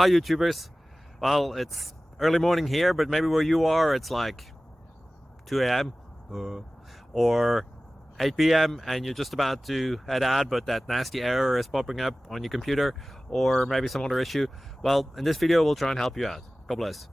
Hi YouTubers. Well, it's early morning here, but maybe where you are it's like 2 a.m. or 8 p.m. and you're just about to head out, but that nasty error is popping up on your computer, or maybe some other issue. Well, in this video we'll try and help you out. God bless.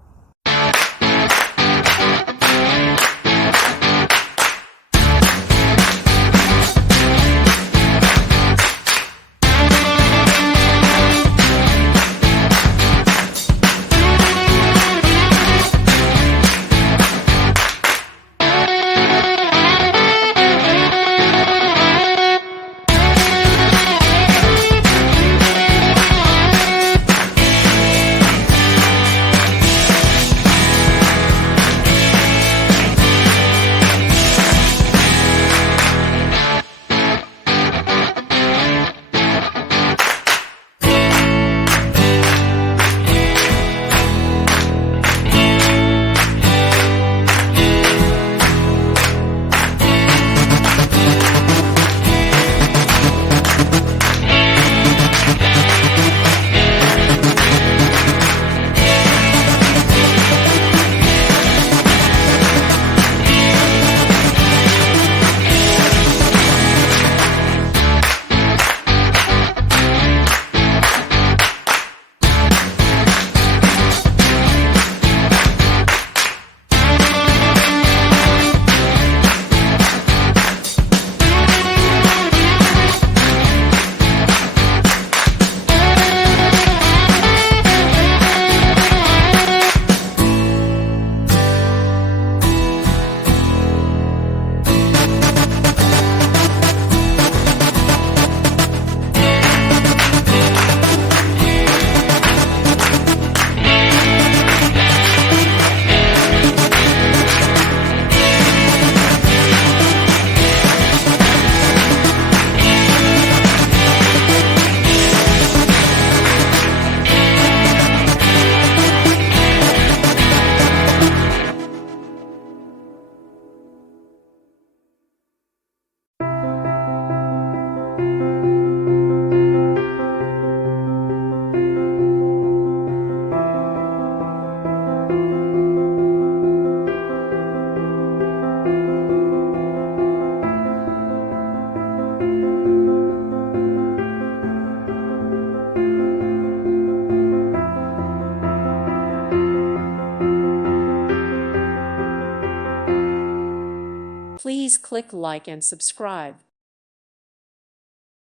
Please click like and subscribe.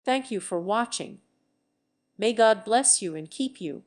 Thank you for watching. May God bless you and keep you.